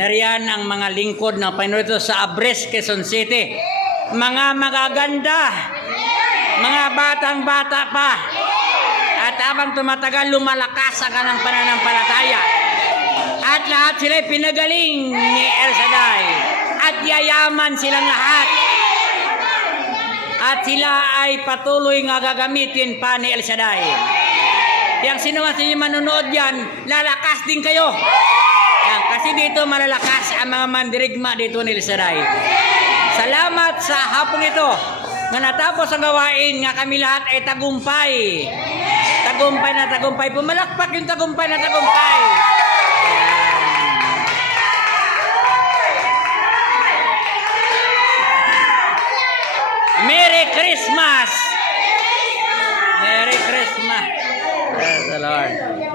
Nariyan ang mga lingkod ng Panginoon dito sa Abres, Quezon City. Mga magaganda, mga batang-bata pa. At habang tumatagal, lumalakas ang kanang pananampalataya. At lahat sila'y pinagaling ni El Shaddai. At yayaman silang lahat. At sila ay patuloy nga gagamitin pa ni El Shaddai. Yang sino man sila manonood yan, lalakas din kayo. Yan, kasi dito malalakas ang mga mandirigma dito ni El Shaddai. Salamat sa hapong ito na natapos ang gawain nga kami lahat ay tagumpay. Tagumpay na tagumpay. Pumalakpak yung tagumpay na tagumpay. Merry Christmas! Merry Christmas! Praise the Lord.